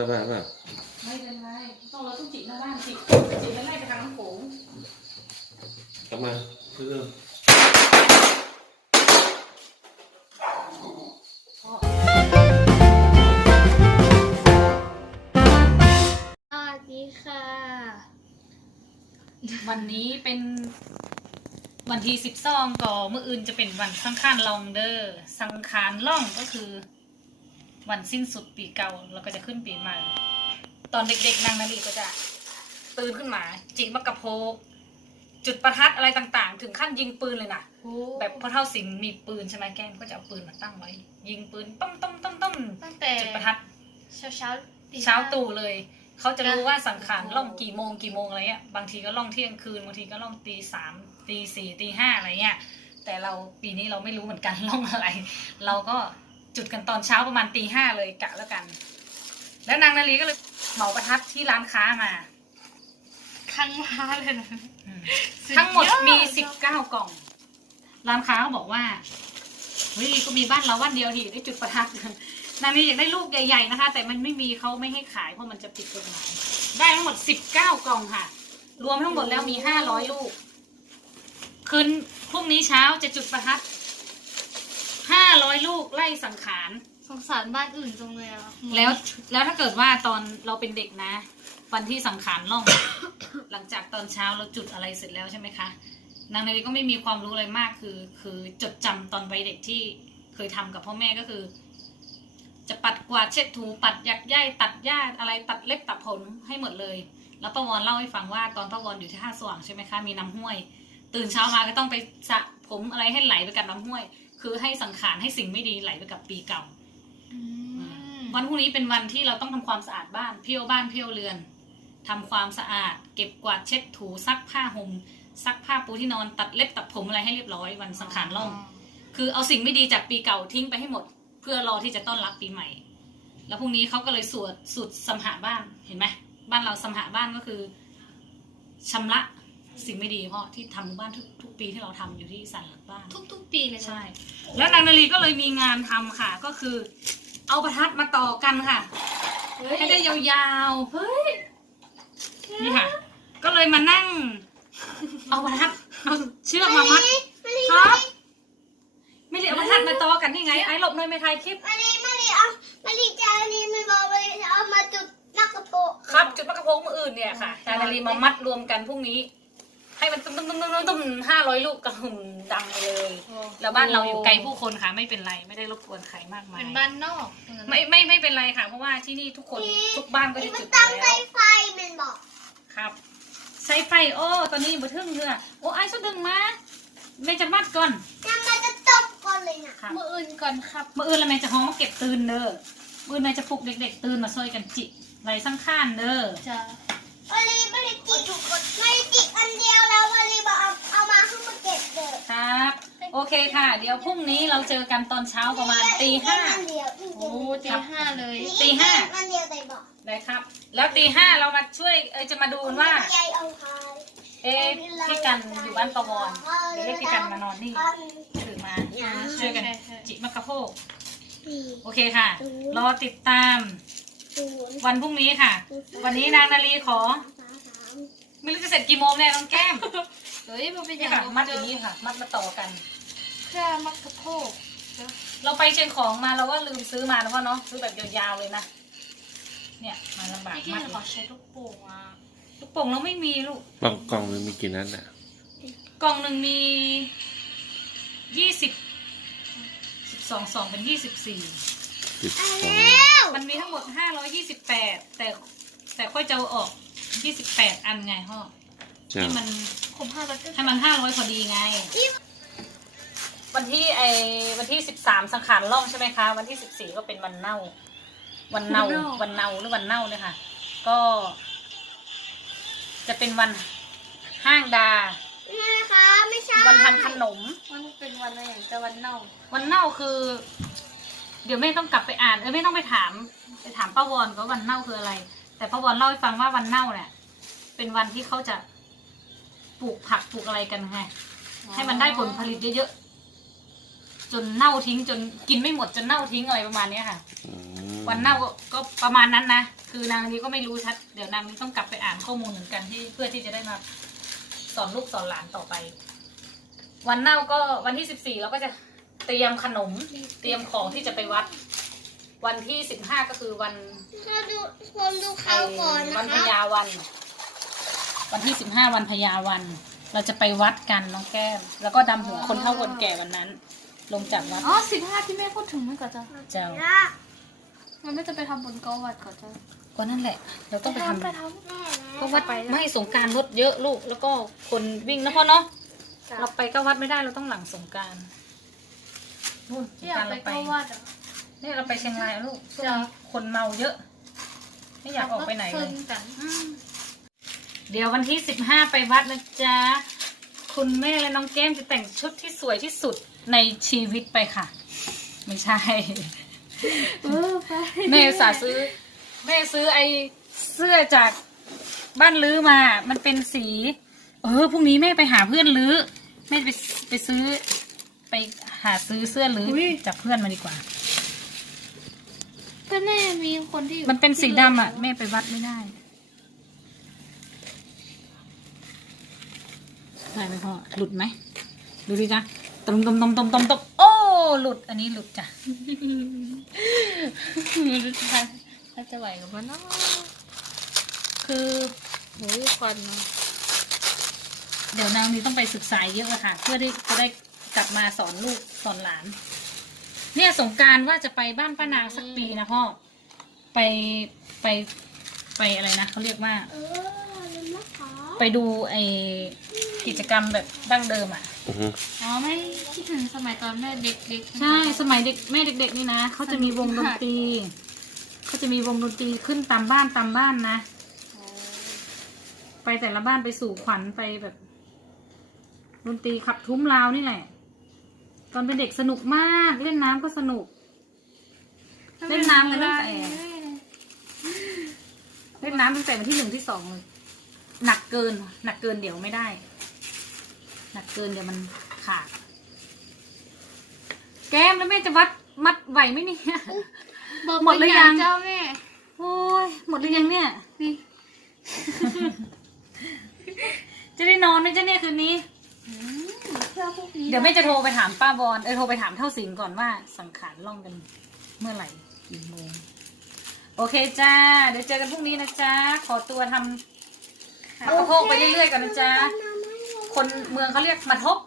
ได้ได้ได้ไม่เป็นไรต้องเราต้องจิกหน้าบ้านจิกจิกแล้วไล่ไปทางน้ำโขงกลับมาเพื่อนสวัสดีค่ะ วันนี้เป็นวันที่สิบสองก่อเมื่ออื่นจะเป็นวันสังขารลองเดอร์สังขารล่องก็คือ วันสิ้นสุดปีเก่าแล้วก็จะขึ้นปีใหม่ ตอนเด็กๆนางนาลีก็จะตื่นขึ้นมา จิกมะกระโพกจุดประทัดอะไรต่างๆ ถึงขั้นยิงปืนเลยนะแบบพ่อเท่าสิงห์มีปืนใช่ไหมแก้มก็จะเอาปืนมาตั้งไว้ ยิงปืนต้มต้มต้มต้มตั้งแต่จุดประทัดเช้าเช้าตีเช้าตู่เลยเขาจะรู้นะว่าสังขารล่องกี่โมงกี่โมงอะไรเงี้ยบางทีก็ล่องเที่ยงคืนบางทีก็ล่องตีสามตีสี่ตีห้าอะไรเงี้ยแต่เราปีนี้เราไม่รู้เหมือนกันล่องอะไร เราก็ จุดกันตอนเช้าประมาณตีห้าเลยกะแล้วกัน แล้วนางนาลีก็เลยเหมาประทัดที่ร้านค้ามาทั้งร้านเลยนะอืมสุดยอดทั้งหมดมีสิบเก้ากล่อง ร้านค้าก็บอกว่าเฮ้ยก็มีบ้านเราวันเดียวที่ได้จุดประทัดนางนี้อยากได้ลูกใหญ่ ๆนะคะ แต่มันไม่มีเขาไม่ให้ขายเพราะมันจะผิดกฎหมายได้ทั้งหมดสิบเก้ากล่องค่ะ รวมทั้งหมดแล้วมีห้าร้อยลูก คืนพรุ่งนี้เช้าจะจุดประทัดห้า ร้อยลูกไล่สังขาร สงสารบ้านอื่นจังเลยอะแล้วแล้วถ้าเกิดว่าตอนเราเป็นเด็กนะ วันที่สังขารล่อง หลังจากตอนเช้าเราจุดอะไรเสร็จแล้วใช่ไหมคะนางนาลีก็ไม่มีความรู้อะไรมากคือ คือจดจำตอนวัยเด็กที่เคยทำกับพ่อแม่ก็คือ จะปัดกวาดเช็ดถูปัดยักย้ายตัดหญ้าอะไรตัดเล็บตัดผลให้หมดเลย แล้วป้าวอนเล่าให้ฟังว่าตอนป้าวอนอยู่ที่ท่าสว่างใช่ไหมคะมีน้ำห้วย ตื่นเช้ามาก็ต้องไปสระผมอะไรให้ไหลไปกับน้ำห้วย คือให้สังขารให้สิ่งไม่ดีไหลไปกับปีเก่าอืมวันพรุ่งนี้เป็นวันที่เราต้องทำความสะอาดบ้านเพี้ยวบ้านเพี้ยวเรือนทำความสะอาด เก็บกวาดเช็ดถูซักผ้าห่มซักผ้าปูที่นอนตัดเล็บตัดผมอะไรให้เรียบร้อยวันสังขารล่อง คือเอาสิ่งไม่ดีจากปีเก่าทิ้งไปให้หมด เพื่อรอที่จะต้อนรับปีใหม่ แล้วพรุ่งนี้เขาก็เลยสวดสุดสัมหาบ้านเห็นไหมบ้านเราสัมหาบ้านก็คือชำระ สิ่งไม่ดีเพราะที่ทำบ้านทุกทุกปีที่เราทำอยู่ที่สันหลังบ้าน ทุกๆ ปีเลยนะใช่ แล้วนางนาลีก็เลยมีงานทำค่ะ ก็คือ เอาประทัดมาต่อกันค่ะให้ได้ยาวๆเฮ้ยนี่ค่ะ ก็เลยมานั่ง เอาประทัดเอาเชือกมามัดครับ ไม่ได้เอาประทัดมาต่อกันนี่ไง ไอ้หลบหน่อยไม่ถ่ายคลิป มารีมารีเอามารีจะอันนี้มันบอกมารีจะเอามาจุดนักกระโปงครับ จุดมะกระโพงมืออื่นเนี่ยค่ะนางนาลีมามัดรวมกันพรุ่งนี้ ให้มันตุ้มตุ้มตุ้มตุ้มตุ้มห้าร้อยลูกกระหึ่มดังไปเลย แล้วบ้านเราอยู่ไกลผู้คนค่ะไม่เป็นไรไม่ได้รบกวนใครมากมายเป็นบ้านนอกไม่ไม่ไม่เป็นไรค่ะ เพราะว่าที่นี่ทุกคนทุกบ้านก็จะมัจุนดอตั้งยู่ไฟแล้วไฟมันบอกครับใช้ไฟโอ้ตอนนี้บ่ทึ่งเถอะโอ้ไอ้สุดดึงมาแม่จะมัดก่อนน้ำมันจะตบก่อนเลยนะค่ะมืออื่นก่อนครับมื่ออื่นแล้วแม่จะห้องมาเก็บตื่นเด้อมื่ออื่นแม่จะปลุกเด็ก ๆ ตื่นมาช่วยกันจิไรสังข้านเด้อจะมารีมารีจิ โอเคค่ะ เดี๋ยวพรุ่งนี้เราเจอกันตอนเช้าประมาณตีห้าอันเดียวโอ้ตีห้าเลย ตีห้าอันเดียวแต่บอกได้ครับ แล้วตีห้าเรามาช่วยเอยจะมาดูว่า ยายเอาพาย เอ๊ะพี่กันอยู่บ้านประวรเดี๋ยวเรียกพี่กันมานอนนี่ถือมาช่วยกันจิมะกระโพกสี่โอเคค่ะ รอติดตามศูนย์วันพรุ่งนี้ค่ะ วันนี้นางนาลีขอ สามสามไม่รู้จะเสร็จกี่โมงเนี่ยน้องแก้มเฮ้ยมันเป็นอนี่ย่างค่ะนี้มัดอย่างนี้ค่ะ มัดมาต่อกัน เครื่องมักกะโพกเราไปเชียงของมาเราก็ลืมซื้อมาแล้วก็เนาะซื้อแบบยาวๆเลยนะเนี่ยมาลำบากที่มากขอใช้ลูกโป่งอะลูกโป่งเราไม่มีลูกกล่องกล่องนึงมีกี่นัดอะกล่องหนึ่งมียี่สิบสิบสองสองเป็นยี่สิบสี่สิบสองแล้วมันมีทั้งหมดห้าร้อยยี่สิบแปดแต่แต่ค่อยจะเอาออกยี่สิบแปดอันไงพ่อเจ้าให้มันคมห้าร้อยเก้าให้มันห้าร้อยพอดีไง วันที่ไอวันที่สิบสามสังขารล่องใช่ไหมคะ วันที่สิบสี่ก็เป็นวันเน่า วันเน่าวันเน่าหรือวันเน่าเนี่ยค่ะ ก็ จะเป็นวันห้างดานะคะ ไม่ใช่วันทำขนม มันเป็นวันอะไรอย่างแต่วันเน่า วันเน่าคือ เดี๋ยวไม่ต้องกลับไปอ่านเออไม่ต้องไปถาม ไปถามป้าวอนว่าวันเน่าคืออะไร แต่ป้าวอนเล่าให้ฟังว่าวันเน่าเนี่ยเป็นวันที่เขาจะปลูกผักปลูกอะไรกันไงให้มันได้ผลผลิตเยอะๆ จนเน่าทิ้งจนกินไม่หมดจนเน่าทิ้งอะไรประมาณเนี้ยค่ะ อืมวันเน่าก็ก็ประมาณนั้นนะคือนางนี้ก็ไม่รู้ชัดเดี๋ยวนางนี้ต้องกลับไปอ่านข้อมูลเหมือนกันที่เพื่อที่จะได้มาสอนลูกสอนหลานต่อไป วันเน่าก็วันที่สิบสี่เราก็จะเตรียมขนมเตรียมของที่จะไปวัด วันที่สิบห้าก็คือวัน เราดูคนดูเขาก่อนวันะนคพรับญาวัน วันที่สิบห้าวันพญาวัน เราจะไปวัดกันน้องแก้มแล้วก็ดำหัวคนเฒ่าคนแก่วันนั้น ลงจากวัดอ๋อสิบห้าที่แม่พูดถึงมันก่อนจ้ะเจ้ามันไม่จะไปทำบนเกาวัดก่อนจ้ะก็นั่นแหละ เราต้องไปทำไปทก็วัดไม่สงกรารรถเยอะลูก แล้วก็คนวิ่งนะพ่อเนาะำเราไปก็วัดไม่ได้เราต้องหลังสงกรารนู่นสที่งอยากรารไปเราไปเกาวัดอะเนี่ยเราไปเชียงรายอะลูกช่วงจ้ะนี้คนเมาเยอะ ไม่อยากออกไปไหนเฟิเลร์ยกันอืมเดี๋ยววันที่สิบห้าไปวัดนะจ๊ะคุณแม่และน้องแก้มจะแต่งชุดที่สวยที่สุด ในชีวิตไปค่ะ ไม่ใช่เออไปแม่อุตสาห์ซื้อ แม่ซื้อไอเสื้อจากบ้านลื้อมา มันเป็นสี เออพรุ่งนี้แม่ไปหาเพื่อนลื้อแม่ไปไปซื้อ ไปหาซื้อเสื้อลื้ออจากเพื่อนมาดีกว่าก็แม่มีคนที่อยู่มันเป็นสีดำอะ แม่ไปวัดไม่ได้ได้ไหมพ่อหลุดไหมดูสิจ๊ะ ตมตมตมตมตมตมโอ้ หลุด อันนี้หลุดจ้ะถ้าจะไหวกับมันเนาะคือโหควันเนาะเดี๋ยวนางนี้ต้องไปศึกษาเยอะอะค่ะ เพื่อที่จะได้กลับมาสอนลูกสอนหลาน เนี่ยสงกรารว่าจะไปบ้านป้านางสักปีนะพ่อ ไปไปไปอะไรนะเขาเรียกว่าเออลืมนะคะไปดูไอ กิจกรรมแบบดั้งเดิมอะอือฮึอ๋อไม่คิดถึงสมัยตอนแม่เด็กๆใช่สมัยเด็กแม่เด็ก ๆ นี่นะเขาจะมีวงดนตรีเขาจะมีวงดนตรีขึ้นตามบ้านตามบ้านนะไปแต่ละบ้านไปสู่ขวัญไปแบบดนตรีขับทุ้มลาวนี่แหละ ตอนเป็นเด็กสนุกมากเล่นน้ำก็สนุก เล่นน้ำกันตั้งแต่ เล่นน้ำตั้งแต่วันที่หนึ่งที่สองเลยหนักเกินหนักเกินเดี๋ยวไม่ได้ หนักเกินเดี๋ยวมันขาด แก้มแล้วแม่จะวัดมัดไหวไหมเนี่ยบอกหมดหรือยัง เจ้าแม่โอ้ยหมดหรือยังเนี่ย นี่จะได้นอนไหมจ๊ะเนี่ยคืนนี้เสื้อพวกนี้เดี๋ยวแม่จะโทรไปถามป้าบอลเออโทรไปถามเท่าสิงก่อนว่าสังขารล่องกันเมื่อไหร่กี่โมงโอเคจ้า เดี๋ยวเจอกันพรุ่งนี้นะจ๊ะขอตัวทำกระโพกไปเรื่อยๆกันนะจ๊ะค นเมืองเขาเรียกมาทบ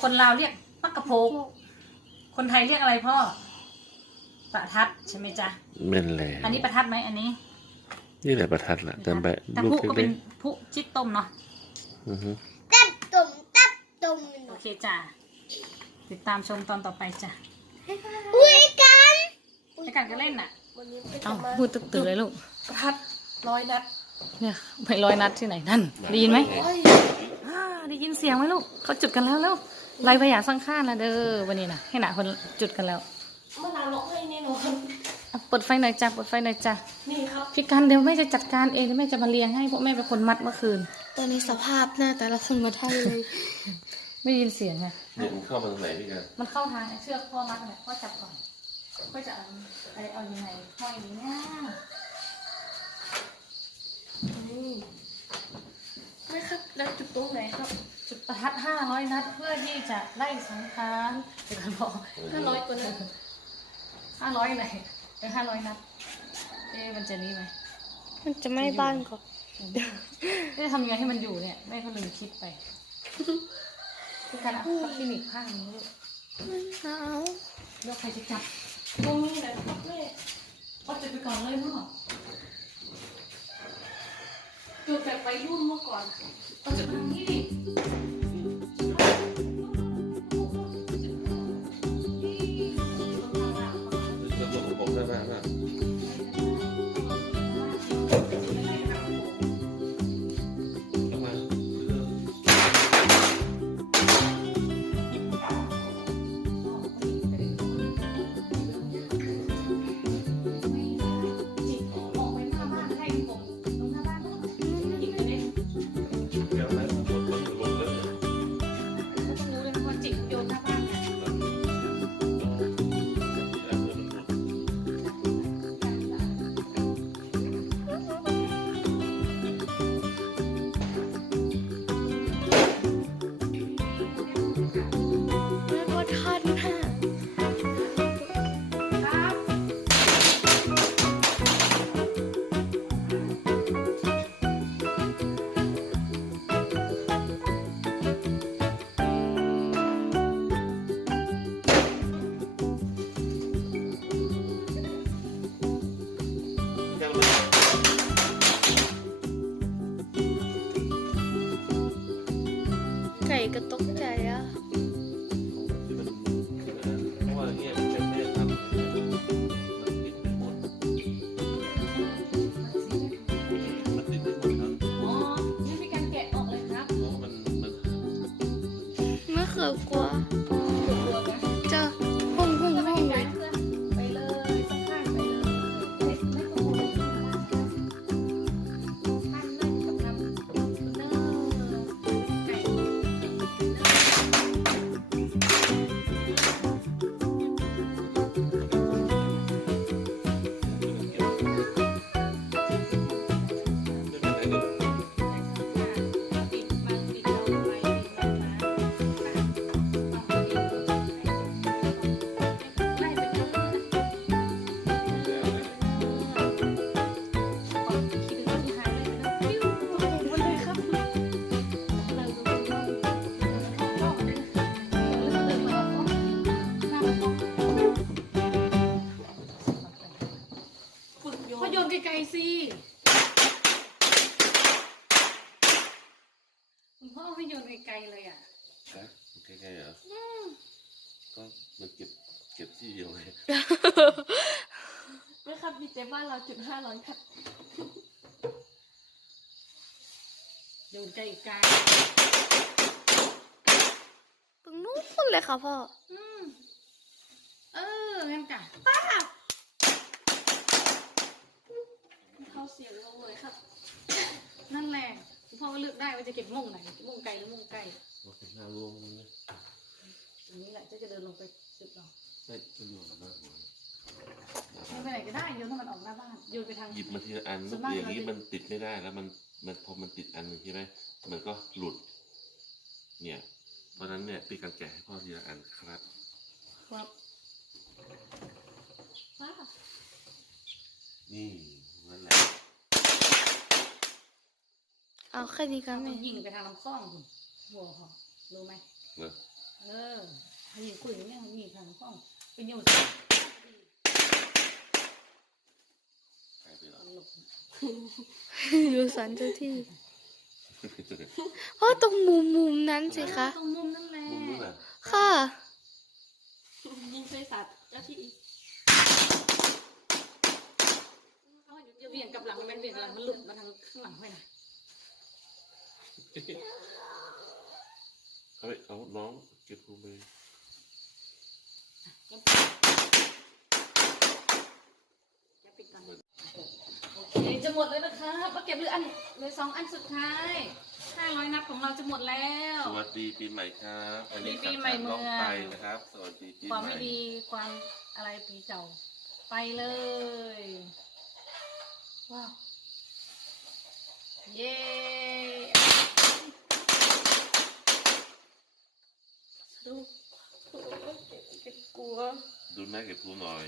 คนลาวเรียกมักกะโพกคนไทยเรียกอะไรพ่อ ประทัดใช่ไหมจ๊ะแม่นแหละอันนี้ประทัดไหมอันนี้ นี่แหละประทัดละแต่แบบแต่ลูกผู้ก็เล็เป็กนผู้จิตต้มเนาะๆอือฮึตับตุ่มตับตุ่มโอเคจ้าติดตามชมตอนต่อไปจ้ะคุยกันในการก็เล่นน่ะวันนี้เอ้าพูดตึกตื่นเลยลูกประทัดร้อยนัด เนี่ยไปร้อยนัดที่ไหนนั่นได้ยินไหมอ่าได้ยินเสียงไหมลูกเขาจุดกันแล้วแล้วไรพยาสังข้านนะเด้อวันนี้นะให้หนาคนจุดกันแล้วเมื่อเราล็อกให้แน่นอนอะเปิดไฟหน่อยจ้ะเปิดไฟหน่อยจ้ะนี่ครับพี่กันเดี๋ยวแม่จะจัดการเองเดี๋ยวแม่จะมาเลี้ยงให้เพราะแม่เป็นคนมัดเมื่อคืน ตอนนี้สภาพหน้าแต่ละคนมาเท่าเลย ไม่ได้ยินเสียงไงเด็กมันเข้ามาตรงไหนพี่กันมันเข้าทางไอ้เชือกพ่อมัดเนี่ยพ่อจับก่อนพ่อจะเอาไอ้เอายังไงห้อยอย่างนี้นะ ไม่ครับแล้วจุดตรงไหนครับจุดประทัดห้าร้อยนัดเพื่อที่จะไล่สังขารเดี๋ยวกันบอกห้าร้อยกว่านั้นห้าร้อยไหนเดี๋ยวห้าร้อยนัดเอ๊ะมันจะนี้ไหมมันจะไม่บ้านก่อนเอ๊ะทำยังไงให้มันอยู่เนี่ยแม่ก็ลืมคิดไปคือการเอาคลินิกข้างนี้เอายกใครจะจับตรงนี้แหละครับแม่เอาจุดไปก่อนเลยมั้ง จบแบบไปรุ่นเมื่อก่อนตอาจุดตรงนี้ ก็ต คุณพ่อให้โยนไกลๆเลยอะครับใกล้ๆเหรอก็มันเก็บเก็บที่เดียวเลยไม่ครับดีเจบ้านเราจุดห้าร้อยครับโยนไกลตรงนู้นเลยค่ะพ่อๆอืมเอองั้นกะเข้าเสียงลงเลยครับนั่นแห ละคุณพ่อก็เลือกได้ว่าจะเก็บมุ่งไหนมุ่งไกลหรือมุ่งใกล้เราเป็นหน้ารวมมันเลยตรงนี้แหละจะจะเดินลงไปจุดเราไม่ไม่รวมหน้าหัวโยนไปไหนก็ได้โยนให้มันออกหน้าบ้านโยนไปทาง หยิบมาทีละอันส่ลูวนกมากอย่างนี้เราจะมันติดไม่ได้แล้วมันมันพอมันติดอันหนึ่งใช่ไหมมันก็หลุด เนี่ย เพราะฉะนั้นเนี่ยปีการแกะให้พ่อทีละอันครับ ครับว้าวนี่นั่นแหละ เอาแค่นี้กันไหมยิงไปทางลำคล้องคุณหัวหอรู้ไหมเนอะเออถ้ายิงคุยเนี่ยยิงทางลำคล้องเป็นโยนหายไปแล้วตลกดูสันเจ้าที่พ่อตรงมุมมุมนั้นสิคะตรงมุมนั่นแหละมุมนู้นน่ะค่ะยิงใส่สัตว์เจ้าที่เอาอย่าเบี่ยงกลับหลังมันเบี่ยงหลังมันหลุดมาทางข้างหลังไปนะ เอาไปเอาน้องเก็บรูไปอย่าปิดก่อนโอเคจะหมดเลยนะครับมาเก็บเหลืออันเหลือสองอันสุดท้ายห้าร้อยนับของเราจะหมดแล้ว สวัสดีปีใหม่ครับอันนี้ปีใหม่สังขารเมืองล่องไปนะครับ สวัสดีปีความใหม่ไม่ดีความอะไรปีเก่า ไปเลย ว้าว เย้ ดูกลัว ดูแม่เก็บรูหน่อย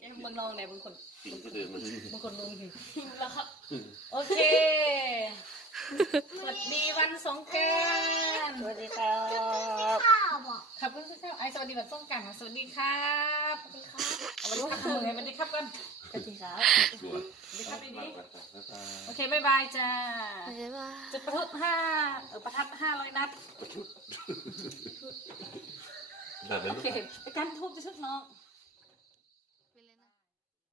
เอ้ยเมืองนองไหนบางคนปิงก็เดินมาบางคนลุงหิวแล้วครับ โอเค สวัสดีวันสงกรารสวัสดีครับข้าวบอกครับเพื่อนๆครับไอสวัสดีวันสงกรารสวัสดีค รับสวัสดีครับสวัสดีครับมือสวัสดีครับกันสวัสดีครับสวยสวัสดีครับดีบ๊ายบายบ๊ายบายโอเคบายบายจ้าบ๊ายบายจุดประทัดห้าเออประทัดห้าร้อยนัดแบบนั้นโอเคไปกันทูบจะชุดน้อง